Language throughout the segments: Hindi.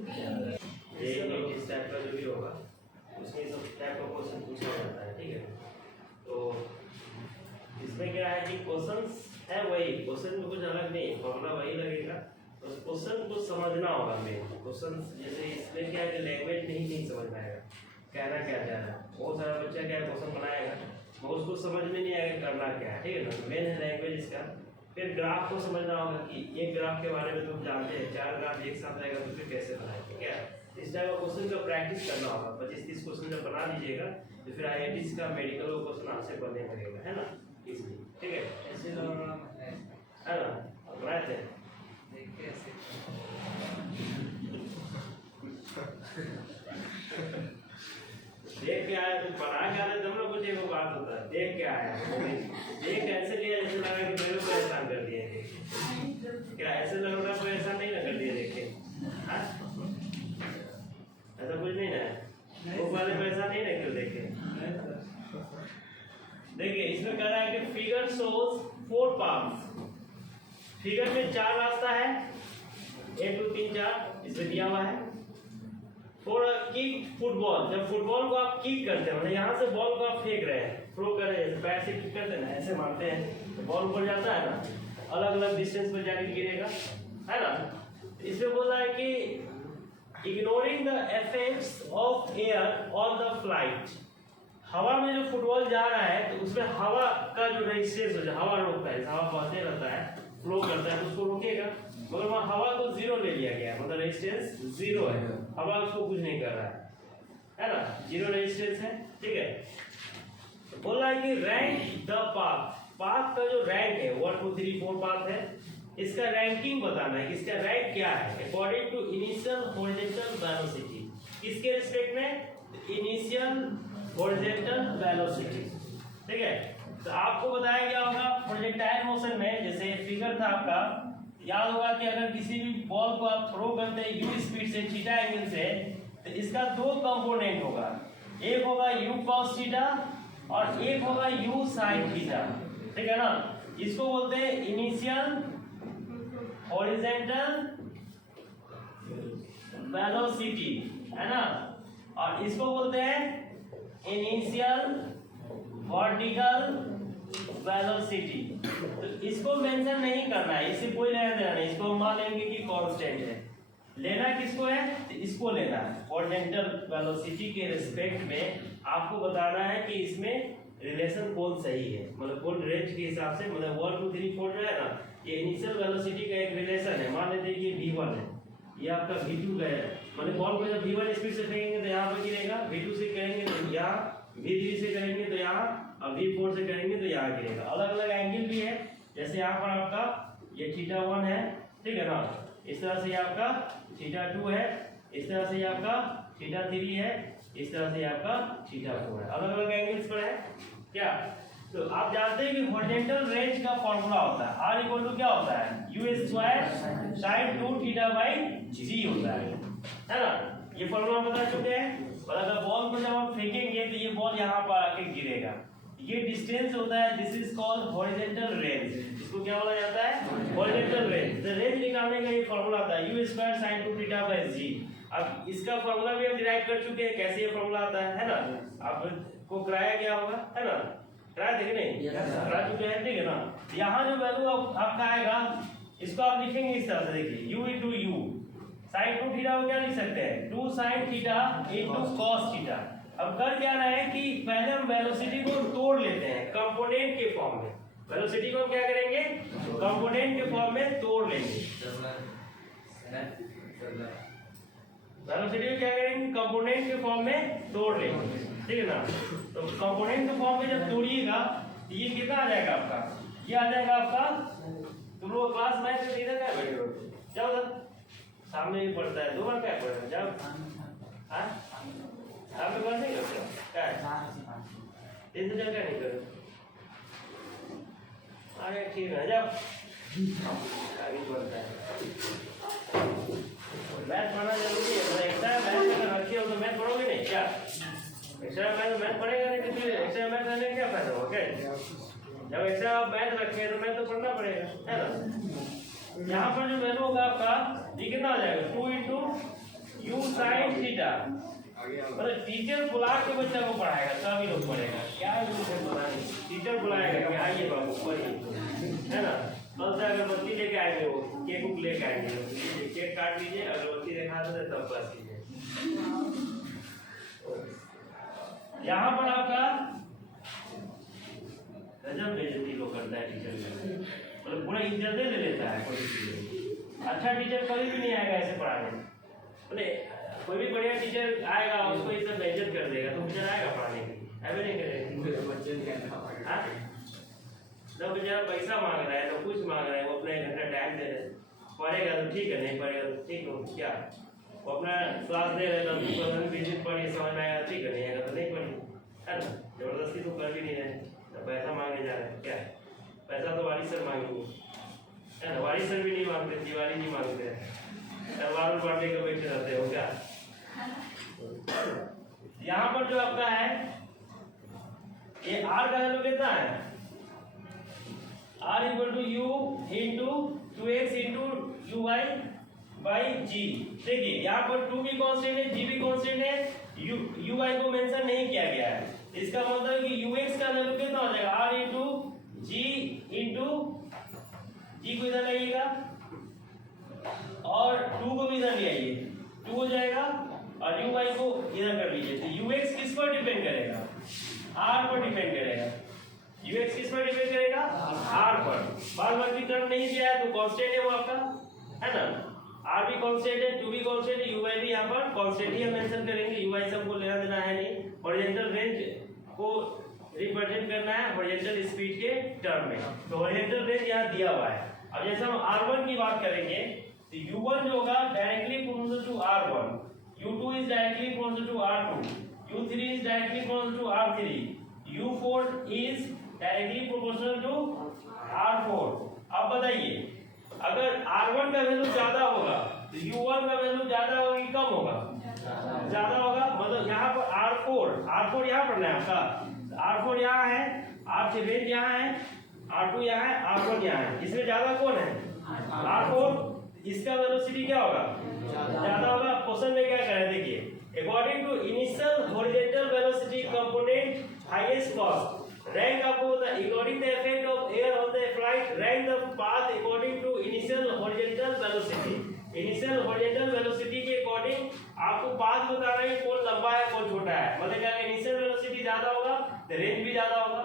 ये इस टाइप का जो भी होगा उसमें सब टाइप का क्वेश्चन पूछा जाता है, ठीक है। तो इसमें क्या है कि क्वेश्चंस है वही, क्वेश्चन में कुछ अलग नहीं, फॉर्मूला वही लगेगा, बस क्वेश्चन को समझना होगा मेन। क्वेश्चन जैसे इसमें क्या है कि लैंग्वेज नहीं समझ में आएगा, कहना क्या चाह रहा है। बहुत सारा बच्चा क्या क्वेश्चन बनाएगा वो उसको समझ में नहीं आएगा करना क्या है, ठीक है ना। मेन है लैंग्वेज इसका। फिर ग्राफ को समझना होगा कि एक ग्राफ के बारे में तुम जानते हैं, 4 ग्राफ एक साथ आएगा तो फिर कैसे बनाएंगे, क्या इस टाइप का क्वेश्चन का प्रैक्टिस करना होगा। 25-30 क्वेश्चन जब बना लीजिएगा तो फिर IIT का मेडिकल क्वेश्चन आपसे बनने लगेगा, है ना, इसलिए, ठीक है। ऐसे लगाना है ना, बनाए थे देखिए ऐसे देख के आया तो बना के आया तब ना कुछ एक बात होता है, देख के आया देख ऐसे लिया जैसे लगा कि मेरे को एहसान कर दिया। क्या ऐसे लग रहा कोई एहसान नहीं ना कर दिया देख के, हाँ ऐसा कुछ नहीं ना, वो वाले को एहसान नहीं ना क्यों देख के। देखिए इसमें कह रहा है कि फिगर शोज 4 पाथ्स, फिगर में 4 रास्ता है, 1 2 3 4 इसमें दिया हुआ है। फॉर किक फुटबॉल, जब फुटबॉल को आप किक करते हैं मतलब यहाँ से बॉल को आप फेंक रहे हैं, थ्रो कर रहे हैं, पैर से किक करते हैं ना, ऐसे मारते हैं तो बॉल ऊपर जाता है ना, अलग अलग डिस्टेंस पर जाके गिरेगा, है ना। इसमें बोल रहा है कि ignoring the effects of air on the flight, हवा में जो फुटबॉल जा रहा है तो उसमें हवा का जो रेजिस्टेंस हो जाए, हवा रोकता है, हवा बहते रहता है, फ्लो करता है तो उसको रोकेगा, मगर वहाँ हवा को 0 ले लिया गया है, मतलब रेजिस्टेंस 0 है, हवा उसको कुछ नहीं कर रहा है ना, 0 रेजिस्टेंस है, ठीक है। तो बोल रहा है कि रैंक द पाथ, पाथ का जो रैंक है 1 2 3 4 पाथ है, इसका रैंकिंग बताना है, इसका रैंक क्या है according to initial horizontal velocity, किसके रिस्पेक्ट में, इनिशियल हॉरिजॉन्टल वेलोसिटी, ठीक है। तो आपको बताया गया होगा प्रोजेक्टाइल मोशन में, जैसे फिगर था आपका, याद होगा कि अगर किसी भी बॉल को आप थ्रो करते हैं u स्पीड से थीटा एंगल से, तो इसका 2 कंपोनेंट होगा, एक होगा u cos थीटा और एक होगा u sin थीटा, ठीक है ना। इसको बोलते हैं इनिशियल हॉरिजॉन्टल वेलोसिटी, है ना, और इसको बोलते हैं इनिशियल वर्टिकल वेलोसिटी। तो इसको मेंशन नहीं करना है, इससे कोई लेना देना नहीं, इसको मान लेंगे कि कांस्टेंट है। लेना किसको है, तो इसको लेना है, हॉरिजॉन्टल वेलोसिटी के रिस्पेक्ट में आपको बताना है कि इसमें रिलेशन कौन सही है, मतलब कौन रेंज के हिसाब से, मतलब 1 2 3 4 जो है ना, ये इनिशियल वेलोसिटी का एक रिलेशन है। मान लेते हैं कि v1 है, ये आपका v2 का है, मतलब बॉल को जब v1 स्पीड से फेंकेंगे तो यहाँ पर गिरेगा, v2 से करेंगे तो यहाँ, v3 से करेंगे तो यहाँ, और v4 से करेंगे तो यहाँ गिरेगा। अलग अलग एंगल भी है, जैसे यहाँ पर आपका ये θ1 है, ठीक है ना, इस तरह से आपका θ2 है, इस तरह से आपका θ3 है, इस तरह से आपका θ4 है, अलग अलग एंगल्स पर है क्या। तो आप जानते हैं कि हॉरिजॉन्टल रेंज का फॉर्मूला होता है r इक्वल टू क्या होता है, u स्क्वायर sin 2θ/g होता है ना। ये फॉर्मूला बता चुके हैं। और अगर बॉल को जब हम फेंकेंगे तो ये बॉल यहाँ पर आके गिरेगा, ये डिस्टेंस होता है, this is called horizontal range. इसको क्या बोला जाता है, हॉरिजॉन्टल रेंज। तो रेंज निकालने का ये फॉर्मूला आता है u स्क्वायर sin 2θ/g। अब इसका फॉर्मूला भी हम डिराइव कर चुके हैं, कैसे ये फॉर्मूला आता है ना, आपको कराया गया होगा, है ना, कराया थे कि नहीं, करा चुके हैं, ठीक है ना। यहाँ जो वैल्यू आपका आएगा, इसको आप लिखेंगे इस तरह से, देखिए u into u sin 2θ को क्या लिख सकते हैं, 2 sin θ into cos θ। अब कर क्या रहा है कि पहले हम वेलोसिटी को तोड़ लेते हैं कंपोनेंट के फॉर्म में, वेलोसिटी को हम क्या करेंगे, कंपोनेंट के फॉर्म में तोड़ लेंगे, वेलोसिटी को क्या करेंगे, कंपोनेंट के फॉर्म में तोड़ लेंगे, ठीक है ना। तो कंपोनेंट के फॉर्म में जब तोड़िएगा तो ये कितना आ जाएगा आपका, ये आ जाएगा आपका, तुम लोग क्लास मैथ में इधर क्या बैठे हो, जाओ सर सामने भी पढ़ता है, 2 बार क्या पढ़ रहे हो, जाओ, हाँ सामने कौन नहीं करते हो, क्या है 3 से क्या नहीं करो, अरे ठीक है जाओ, आगे बढ़ता है। मैथ पढ़ना जरूरी है, एक्स्ट्रा मैथ अगर रखी हो तो मैथ पढ़ोगे नहीं क्या, एक्स्ट्रा मैथ पढ़ेगा नहीं तो फिर एक्स्ट्रा मैथ रहने का क्या फायदा होगा, क्या जब एक्स्ट्रा आप मैथ रखे तो मैथ तो पढ़ना पड़ेगा, है ना। यहाँ पर जो वैल्यू होगा आपका, ये कितना आ जाएगा, 2 into यू साइन थीटा। मतलब टीचर बुला के बच्चा को पढ़ाएगा, सभी लोग पढ़ेगा, क्या है मुझे पता नहीं। टीचर बुलाएगा कि आइए बाबू पढ़िए, है ना। कल से अगरबत्ती लेके आएंगे, वो केक उक लेके आएंगे, केक काट लीजिए, अगरबत्ती दिखा दे तब बस लीजिए। यहाँ पर आपका गजब बेइज्जती को करता है टीचर, मतलब पूरा इज्जत ले लेता है कोई। अच्छा टीचर कभी भी नहीं आएगा ऐसे पढ़ाने, मतलब कोई भी बढ़िया टीचर आएगा उसको ये सब बेइज्जत कर देगा, तो टीचर आएगा पढ़ाने के लिए? ऐसे नहीं करेगा। जब बेचारा पैसा मांग रहा है तो कुछ मांग रहा है, वो अपना 1 घंटा टाइम दे रहे, पढ़ेगा तो ठीक है, नहीं पढ़ेगा तो ठीक हो क्या। वो अपना क्लास दे रहे तो 20 दिन पढ़िए, समझ में आएगा ठीक है, नहीं आएगा तो नहीं पढ़िए, है ना। जबरदस्ती तो कर भी नहीं रहे, तो पैसा मांगे जा रहे हैं क्या। पैसा तो वारिस सर मांगेंगे, है ना। वारिस सर भी नहीं मांगते, तिवारी नहीं मांगते, तलवार पढ़ने को बैठे रहते हो क्या। यहाँ पर जो आपका है ये आर का वैल्यू कितना है, R equal to U into 2x into U Y by G. देखिए यहाँ पर 2 भी कांस्टेंट है, जी भी कांस्टेंट है, यू वाई को मेंशन नहीं किया गया है। इसका मतलब है कि ux का वैल्यू कितना हो जाएगा, आर इंटू जी इंटू जी को इधर लाइएगा और 2 को भी इधर ले आइए, 2 हो जाएगा और यू वाई को इधर कर लीजिए। तो ux किस पर डिपेंड करेगा, r पर डिपेंड करेगा। ux किस पर डिपेंड करेगा, r पर। बार बार की टर्म नहीं दिया है तो कांस्टेंट है वो आपका, है ना। r भी कांस्टेंट है, 2 भी कांस्टेंट है, uy भी यहाँ पर कांस्टेंट ही हम मेंशन करेंगे। uy से हमको लेना देना है नहीं, हॉरिजॉन्टल रेंज को रिप्रेजेंट करना है हॉरिजॉन्टल स्पीड के टर्म में, तो हॉरिजॉन्टल रेंज यहाँ दिया हुआ है। अब जैसे हम r1 की बात करेंगे तो u1 जो होगा directly proportional to r1, u2 is directly proportional to r2, u3 is directly proportional to r3, u4 is directly proportional to r4। अब बताइए अगर r1 का वैल्यू ज्यादा होगा तो u1 का वैल्यू ज्यादा होगा कि कम होगा, ज्यादा होगा। मतलब यहाँ पर r4 यहाँ पर है आपका, r4 यहाँ है, r3 रेंज यहाँ है, r2 यहाँ है, r1 यहाँ है, इसमें ज्यादा कौन है, r4। इसका वेलोसिटी क्या होगा, ज्यादा होगा। क्वेश्चन में क्या करें देखिए, according to initial horizontal velocity component highest cost rank आपको the according the effect of air on the flight rank the path according to initial horizontal velocity. Initial horizontal velocity के अकॉर्डिंग आपको पाथ बताना है कौन लंबा है कौन छोटा है। मतलब क्या इनिशियल वेलोसिटी ज्यादा होगा तो रेंज भी ज्यादा होगा,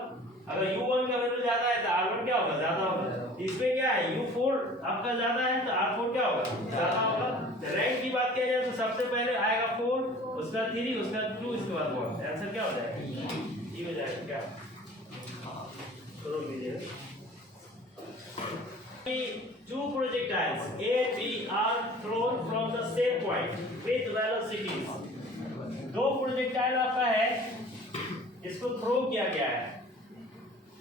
अगर u1 का वैल्यू ज्यादा है तो r1 क्या होगा, ज्यादा होगा। इसमें क्या है u4 आपका ज्यादा है तो r4 क्या होगा, ज्यादा होगा। तो रैंक की बात किया जाए तो सबसे पहले आएगा 4, उसका 3, उसका 2, इसके बाद 1। आंसर क्या हो जाएगा, ये हो जाएगा क्या, करो लीजिए। Two projectiles A and B are thrown from the same point with velocities। दो प्रोजेक्टाइल आपका है, इसको थ्रो किया गया है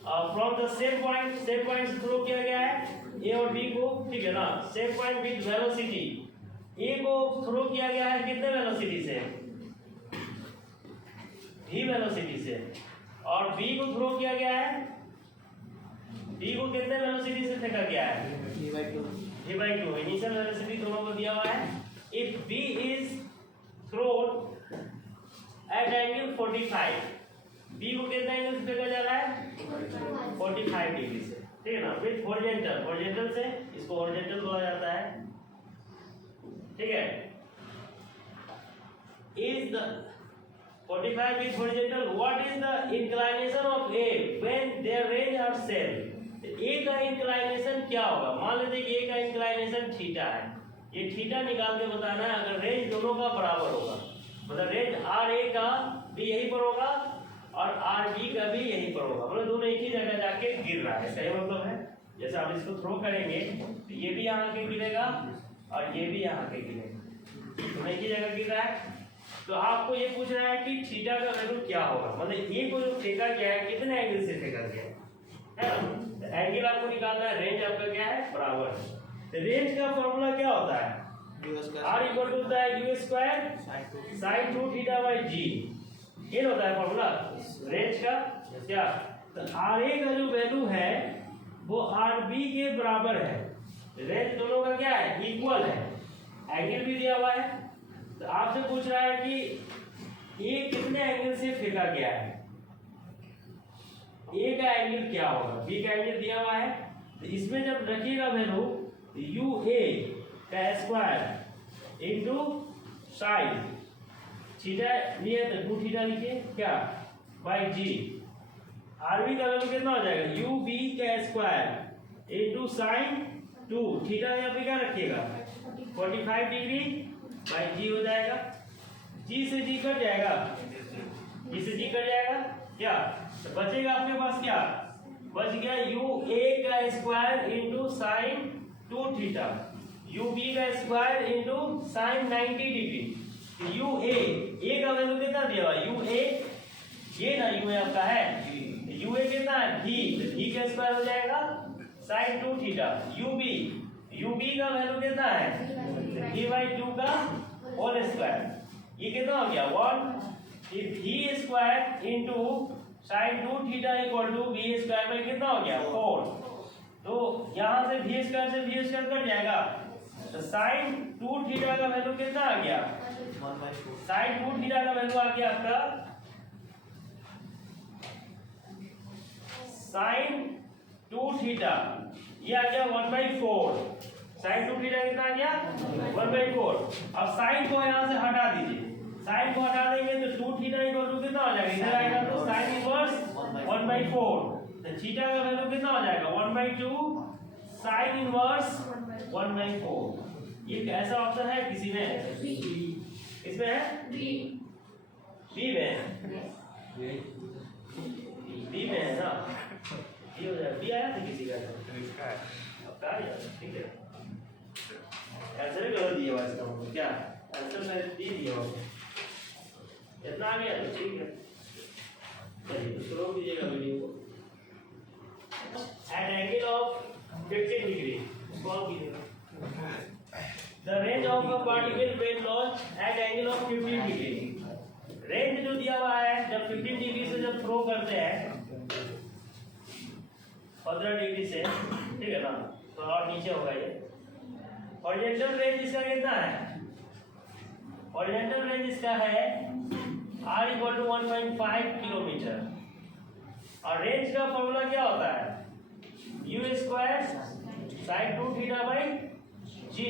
फ्रॉम द सेम पॉइंट से थ्रो किया गया है ए और बी को, ठीक है ना। सेम पॉइंट विद वेलोसिटी, ए को थ्रो किया गया है कितने वेलोसिटी से, v वेलोसिटी से, और बी को थ्रो किया गया है, बी को कितने वेलोसिटी से फेंका गया है, v/2। इनिशियल वेलोसिटी दोनों को दिया हुआ है। If b is thrown at angle 45, B को कितना एंगल से फेंका जा रहा है, 45 डिग्री से, ठीक है ना। विथ हॉरिजॉन्टल से इसको हॉरिजॉन्टल बोला जाता है, ठीक है। Is the 45 with horizontal, what is the inclination of A when their range are same. A का इंक्लिनेशन क्या होगा, मान लेते हैं कि ए का इंक्लिनेशन थीटा है, ये थीटा निकाल के बताना है। अगर रेंज दोनों का बराबर होगा, मतलब रेंज आर ए का भी यहीं पर होगा और आर बी का भी यहीं पर होगा, मतलब दोनों एक ही जगह जाके गिर रहा है, सही मतलब है। जैसे आप इसको थ्रो करेंगे तो ये भी यहाँ के गिरेगा और ये भी यहाँ के गिरेगा, दोनों एक ही जगह गिर रहा है। तो आपको ये पूछ रहा है कि थीटा का वैल्यू क्या होगा, मतलब ये को जो फेंका गया है कितने एंगल से फेंका गया है ना। एंगल आपको निकालना है, रेंज आपका क्या है, बराबर है। रेंज का फॉर्मूला क्या होता है, r इक्वल टू होता है u square sin 2 theta by g, ये होता है फॉर्मूला रेंज का। क्या तो ra का जो वैल्यू है वो rb के बराबर है। रेंज दोनों का क्या है, इक्वल है, एंगल भी दिया हुआ है, तो आपसे पूछ रहा है कि ये कितने एंगल से फेंका गया है, ए का एंगल क्या होगा, बी का एंगल दिया हुआ है। तो इसमें जब रखिएगा वैल्यू यू ए का स्क्वायर इंटू साइन थीटा लिए तो 2 थीटा लिखिए क्या बाई जी। आरबी का वैल्यू कितना हो जाएगा, यू बी का स्क्वायर इंटू साइन 2 थीटा यहाँ पे क्या रखिएगा 45 डिग्री बाई जी हो जाएगा। जी से जी कट जाएगा, जी से जी कट जाएगा क्या, तो बचेगा आपके पास क्या बच गया, यू ए का square into sine 2 theta, U B का square into sine 90 degree. U A का वैल्यू कितना दिया हुआ, यू ए ये ना यू ए आपका है, यू ए कितना है भी, तो भी का स्क्वायर हो जाएगा साइन 2 थीटा। यू बी का वैल्यू कितना है भी बाई 2 का होल स्क्वायर, ये कितना हो गया 1 भी square into sine 2 theta equal to B square में कितना हो गया 4। तो यहां से भी स्क्वायर से भी स्क्वायर कट जाएगा, तो साइन 2 थीटा का वैल्यू कितना आ गया, साइन 2 थीटा का वैल्यू आ गया आपका साइन 2 थीटा, ये आ गया 1/4। साइन 2 थीटा कितना आ गया 1/4। अब साइन को यहां से हटा दीजिए, साइन को हटा देंगे तो 2 थीटा इक्वल टू कितना हो जाएगा, इधर आएगा तो साइन इनवर्स 1/4। तो थीटा का वैल्यू कितना हो जाएगा 1/2 साइन इनवर्स 1/4। ये कैसा ऑप्शन है किसी में, इसमें है बी में, बी में है ना, ये हो जाएगा, बी आया था किसी का आपका आया, ठीक है आंसर गलत दिया हुआ इसका मतलब क्या, आंसर में बी दिया हुआ इतना आ गया तो ठीक है। चलिए तो रोक दीजिएगा वीडियो को। At angle of 15 degree solve कीजिएगा। The range of a particle when launch at angle of 15 degree. Range जो दिया हुआ है जब 15 डिग्री से जब थ्रो करते हैं 15 डिग्री से, ठीक है ना, तो और नीचे होगा ये। हॉरिजॉन्टल रेंज इसका कितना है, हॉरिजॉन्टल रेंज इसका है r इक्वल टू 1.5 किलोमीटर। और रेंज का फॉर्मूला क्या होता है, u square sine 2 theta by g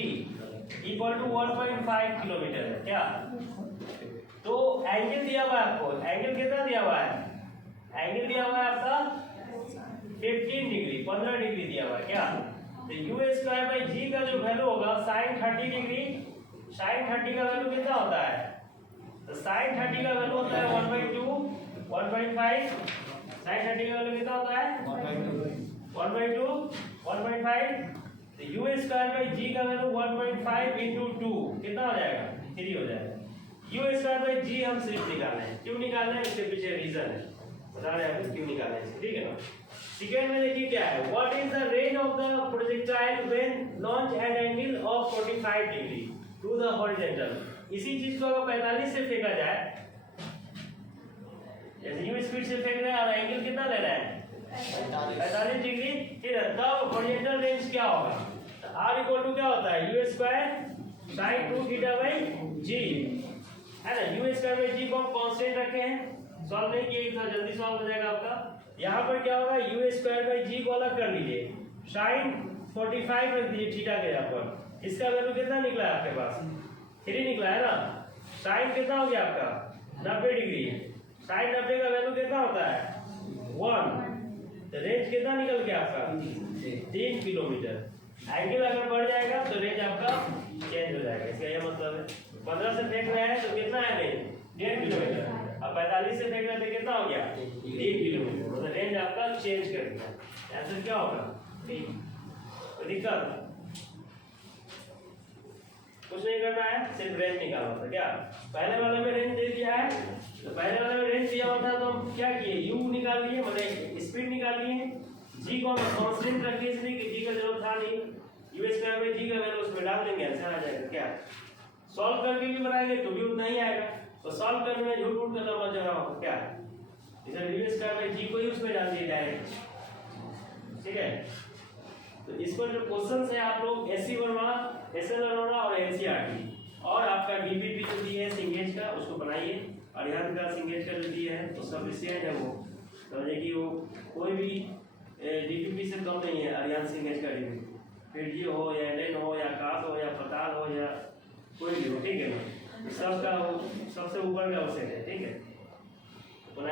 equal to 1.5 kilometre है क्या। तो एंगल दिया हुआ है आपको, एंगल कितना दिया हुआ है, एंगल दिया हुआ है आपका 15 डिग्री 15 डिग्री दिया हुआ है क्या। तो u स्क्वायर बाई जी का जो वैल्यू होगा साइन 30 डिग्री, साइन 30 का वैल्यू कितना होता है, तो साइन 30 का वैल्यू होता है 1/2 1.5, साइन 30 का वैल्यू कितना होता है 1/2 1.5। तो u स्क्वायर बाई जी का वैल्यू 1.5 इंटू 2 कितना हो जाएगा 3 हो जाएगा। u स्क्वायर बाई जी हम सिर्फ निकालना है, क्यों निकालना है इसके पीछे रीजन है, बता रहे हैं क्यों निकालना है, ठीक है ना। सेकेंड में देखिए क्या है, what is the range of the projectile when launch at angle of 45 degree to the horizontal. इसी चीज को अगर 45 से फेंका जाए, जैसे यू स्पीड से फेंक रहे हैं और एंगल कितना ले रहा है 45 डिग्री, ठीक है, तब हॉरिजॉन्टल रेंज क्या होगा, r इक्वल टू क्या होता है u square sine 2 theta by G, है ना। u स्क्वायर बाई जी को हम कांस्टेंट रखे हैं, सॉल्व नहीं किए तो जल्दी सॉल्व हो जाएगा आपका। यहाँ पर क्या होगा u स्क्वायर बाई जी को अलग कर लीजिए, साइन 45 रख दीजिए थीटा के यहाँ पर, इसका वैल्यू कितना निकला है आपके पास 3 निकला है ना। साइन कितना हो गया आपका 90 डिग्री, साइन 90 का वैल्यू कितना होता है 1, तो रेंज कितना निकल गया आपका 3 किलोमीटर। एंगल अगर बढ़ जाएगा तो रेंज आपका चेंज हो जाएगा, इसका यह मतलब है 15 से फेंक रहे हैं तो कितना है रेंज 1.5 किलोमीटर, अब 45 से फेंक रहे हैं तो कितना हो गया 3 किलोमीटर, मतलब रेंज आपका चेंज कर दिया। आंसर क्या होगा 3। तो दिक्कत कुछ नहीं करना है, सिर्फ रेंज निकालना था क्या। पहले वाले में रेंज दे दिया है, तो पहले वाले में रेंज दिया हुआ था तो हम क्या किए u निकाल लिए, मतलब स्पीड निकाल लिए, g को हम कांस्टेंट रख दिए इसलिए कि g का जरूरत था नहीं, u स्क्वायर बाई g का वैल्यू उसमें डाल देंगे, आंसर आ जाएगा क्या। सॉल्व करके भी बनाएंगे तो भी उतना ही आएगा, तो सॉल्व करने में झूठ मूठ का लंबा जगह होगा क्या, इसे u स्क्वायर बाई g को ही उसमें डाल दिए डायरेक्ट, ठीक है। तो इसको जो क्वेश्चन है आप लोग एससी वर्मा, एसएल अरोड़ा और एनसीईआरटी और आपका डीपीपी जो दिए है सिंगेज का उसको बनाइए। अरिहंत का सिंगेज का जो दिए है तो सफिशिएंट है वो, समझे कि वो कोई भी डीपीपी से कम नहीं है। अरिहंत सिंगेज का डीपीपी फिर ये हो या एलेन हो या कास हो या पताल हो या कोई भी हो, ठीक है ना, सबका सबसे ऊपर का अवसर है, ठीक है।